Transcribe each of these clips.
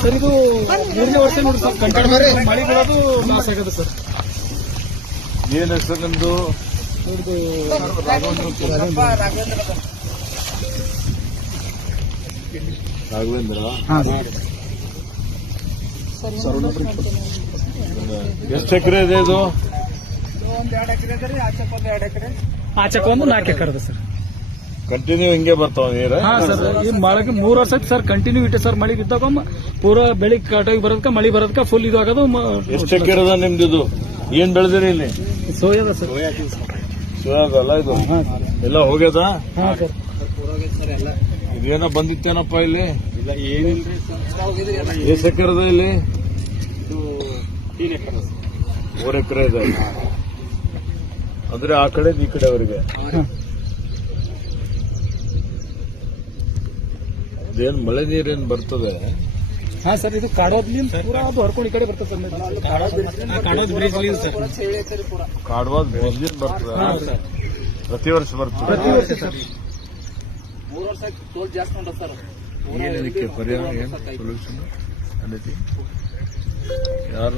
Sir ಇದು 3ನೇ ವರ್ಷ ನೋಡಿ ಸರ್ ಕಂಟಿನ್ಯೂ ಮಳೆ ಬೀಳೋದು ಲಾಸ್ ಆಗಿದೆ ಸರ್. ಏನ್ ಹೆಸರು ನಿಮ್ದು? ರಾಘವೇಂದ್ರ. ಎಷ್ಟು ಎಕರೆ ಇದೆ ಇದು? ಆಚೆಗೆ ಒಂದು 4 ಎಕರೆ ಇದೆ ಸರ್. ಕಂಟಿನ್ಯೂ ಹಿಂಗೆ ಬರ್ತಾವ ನೀರು? ಹಾ ಸರ್, ಈ ಮಳೆಗೆ 3 ವರ್ಷ ಸರ್ ಕಂಟಿನ್ಯೂ ಇಟ್ಟೆ ಸರ್. ಮಳೆ ಇದ್ದಾಗ ಪೂರಾ ಬೆಳಿ ಕಟಾಗಿ ಬರೋದಕ್ಕೆ ಮಳೆ ಬರೋದಕ್ಕೆ ಫುಲ್ ಇದು ಆಗೋದು. ಎಷ್ಟು ಎಕರೆ ಅದ ನಿಮ್ದು? ಇದು ಏನ್ ಬೆಳೆದಿರಿ ಇಲ್ಲಿ? ಸೋಯಾದ ಸರ್. ಸೋಯಾದಲ್ಲ ಇದು? ಎಲ್ಲ ಹೋಗ್ಯದ? ಹಾ ಸರ್. ಇದೇನೋ ಬಂದಿತ್ತೇನಪ್ಪ ಇಲ್ಲಿ? ಎಷ್ಟು ಎಕರೆ ಅದ ಇಲ್ಲಿ? 3 ಎಕರೆ ಇದೆ. ಅಂದ್ರೆ ಆ ಕಡೆ ಈ ಕಡೆವರೆಗೆ. ಇದೇನು ಮಳೆ ನೀರೇನು ಬರ್ತದೆ? ಹಾ ಸರ್, ಇದು ಕಾಡೋದ್ಲಿಂದ ಪೂರಾ ಅದು ಹರ್ಕೊಂಡು ಈ ಕಡೆ ಬರ್ತದೆ ಸರ್. ಕಾಡೋದ್ ಬ್ರಿಡ್ಜ್ ಸರ್. ಕಾಡವಾದ ಬ್ರಿಡ್ಜ್ ಬರ್ತದೆ. ಪ್ರತಿ ವರ್ಷ ಬರ್ತದೆ. ಪ್ರತಿ ವರ್ಷ ಸರ್. 3 ವರ್ಷ ಟೋಲ್ ಜಾಸ್ತಿ ಉಂಟ ಸರ್. ಏನಕ್ಕೆ ಪರಿಹಾರ ಏನು ಸೊಲ್ಯೂಷನ್ ಅನ್ನೈತಿ? ಯಾರ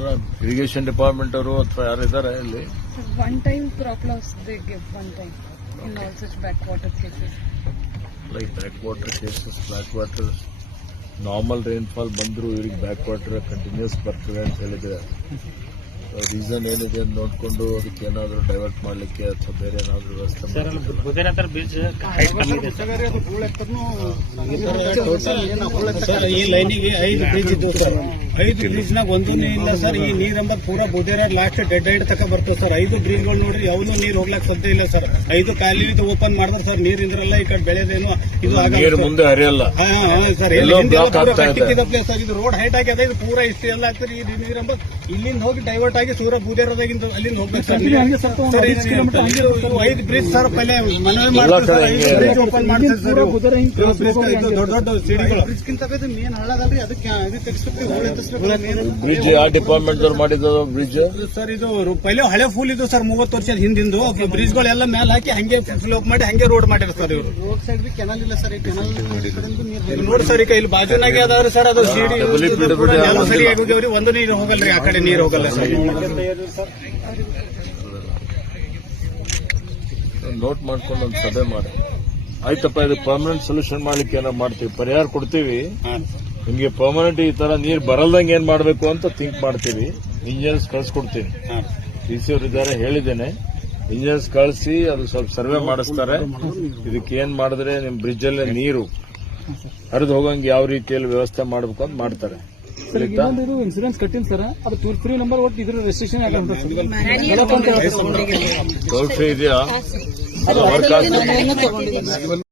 ಇರಿಗೇಷನ್ ಡಿಪಾರ್ಟ್ಮೆಂಟ್ ಅವರು ಅಥವಾ ಯಾರು ಇದ್ದಾರೆ ಇಲ್ಲಿ? One time crop loss they give one time in all such backwater cases. Like backwater cases, backwater normal rainfall ಬಂದ್ರು ಇವ್ರಿಗೆ ಬ್ಯಾಕ್ವಾಟರ್ ಕಂಟಿನ್ಯೂಸ್ ಬರ್ತದೆ ಅಂತ ಹೇಳಿದ್ರೆ ರೀಸನ್ ಏನಿದೆ ಅಂತ ನೋಡ್ಕೊಂಡು ಅದಕ್ಕೆ ಏನಾದ್ರು ಡೈವರ್ಟ್ ಮಾಡ್ಲಿಕ್ಕೆ ಅಥವಾ ಬೇರೆ ಏನಾದ್ರು ವ್ಯವಸ್ಥೆ ಸರ್. ಈ ಲೈನಿಗೆ 5 ಬ್ರಿಡ್ಜ್ ಇದ್ದು ಸರ್. 5 ಬ್ರಿಡ್ಜ್ನಾಗ ಒಂದೂ ಇಲ್ಲ ಸರ್. ಈ ನೀರಂಬದ್ ಪೂರಾ ಬುದೇರ ಲಾಸ್ಟ್ ಡೆಡ್ ಹೈಡ್ ತಕ ಬರ್ತದೆ ಸರ್. 5 ಬ್ರಿಡ್ಜ್ಗಳು ನೋಡ್ರಿ ಯಾವನು ನೀರ್ ಹೋಗ್ಲಾಕ್ ಸಾಧ್ಯ ಇಲ್ಲ ಸರ್. 5 ಕಾಲಿ ಓಪನ್ ಮಾಡಿದ್ರೆ ಸರ್ ನೀರ್ ಇಂದ್ರಲ್ಲ ಈ ಕಡೆ ಬೆಳೆದೇನು ಇದು ನೀರು ಮುಂದೆ ಹರಿಯಲ್ಲ ಸರ್. ಪ್ಲೇಸ್ ಆಗಿದೆ, ರೋಡ್ ಹೈಟ್ ಆಗಿದೆ. ಇದು ಪೂರಾ ಇಷ್ಟು ಎಲ್ಲ ಆಗ್ತದೆ. ಈ ನೀರಂಬದ್ ಇಲ್ಲಿಂದ ಹೋಗಿ ಡೈವರ್ಟ್ ಆಗಿ ಸೂರ ಬುದೇರದಾಗಿಂದ ಅಲ್ಲಿಂದ ಹೋಗ್ಬೇಕು ಸರ್. 5 bridge sir. ಪಹಲೆ ಮನವಿ ಮಾಡ್ತಾರೆ ಬ್ರಿಡ್ಜ್ ಓಪನ್ ಮಾಡ್ತಾರೆ ಸರ್. ದೊಡ್ಡ ದೊಡ್ಡ ಸಿಡಿಗಳು ಬ್ರಿಡ್ಜ್ಗಿಂತ ಮೇನ್ ಹಳ್ಳದಲ್ರಿ. ಅದಕ್ಕೆ ಬ್ರಿಡ್ಜ್ ಯಾವ ಡಿಪಾರ್ಟ್ಮೆಂಟ್ ದವ್ರು ಮಾಡಿದ್ರು ಬ್ರಿಡ್ಜ್ ಸರ್? ಇದು ಪಹಲೆ ಹಳೆ ಫುಲ್ ಇದು ಸರ್. 30 ವರ್ಷದ ಹಿಂದಿಂದು ಬ್ರಿಡ್ಜ್ಗಳೆಲ್ಲ ಮೇಲೆ ಹಾಕಿ ಹಂಗೆ ಸ್ಲೋಪ್ ಮಾಡಿ ಹಂಗೆ ರೋಡ್ ಮಾಡಿರ್ ಸರ್. ಇವರು ರೋಡ್ ಸೈಡ್ ಕೆನಲ್ ಇಲ್ಲ ಸರ್. ಈ ಕೆನಲ್ ನೋಡಿ ಸರ್, ಈಗ ಇಲ್ಲಿ ಬಾಜುನಾಗೆ ಅದಾವ್ರಿ ಸರ್. ಅದು ಸಿಡಿ ಎಲ್ಲ ಸರಿ ಆಗೋಗ್ಯವ್ರಿ. ಒಂದು ನೀರು ಹೋಗಲ್ರಿ, ಆ ಕಡೆ ನೀರು ಹೋಗಲ್ಲ ಸರ್. ನೋಟ್ ಮಾಡ್ಕೊಂಡು ಒಂದು ಸಭೆ ಮಾಡಿ ಆಯ್ತಪ್ಪ, ಇದು ಪರ್ಮನೆಂಟ್ ಸೊಲ್ಯೂಷನ್ ಮಾಡ್ಲಿಕ್ಕೆ ಏನೋ ಮಾಡ್ತೀವಿ, ಪರಿಹಾರ ಕೊಡ್ತೀವಿ ನಿಮ್ಗೆ. ಪರ್ಮನೆಂಟ್ ಈ ತರ ನೀರ್ ಬರಲ್ದಂಗೆ ಏನ್ ಮಾಡ್ಬೇಕು ಅಂತ ಥಿಂಕ್ ಮಾಡ್ತೀವಿ. ಇಂಜಿನಿಯರ್ಸ್ ಕಳ್ಸಿಕೊಡ್ತೀನಿ. ಡಿಸಿ ಅವರು ಇದ್ದಾರೆ, ಹೇಳಿದ್ದೇನೆ. ಇಂಜಿನಿಯರ್ಸ್ ಕಳಿಸಿ ಅದು ಸ್ವಲ್ಪ ಸರ್ವೆ ಮಾಡಿಸ್ತಾರೆ. ಇದಕ್ಕೆ ಏನ್ ಮಾಡಿದ್ರೆ ನಿಮ್ ಬ್ರಿಡ್ಜ್ ಅಲ್ಲೇ ನೀರು ಹರಿದು ಹೋಗಂಗೆ ಯಾವ ರೀತಿಯಲ್ಲಿ ವ್ಯವಸ್ಥೆ ಮಾಡಬೇಕು ಅಂತ ಮಾಡ್ತಾರೆ. ಇನ್ಸೂರೆನ್ಸ್ ಕಟ್ಟಿನ ಸರ್. ಅದು ಟೋಲ್ ಫ್ರೀ ನಂಬರ್ ಒಟ್ಟು ಇದ್ರ ರೆಸ್ಟ್ರಿಕ್ಷನ್ ಆಗಲ್ಲ. ಟೋಲ್ ಫ್ರೀ ಇದೆಯಾ? ಅದು ವರ್ಕ್ ಆಗ್ತದೆ.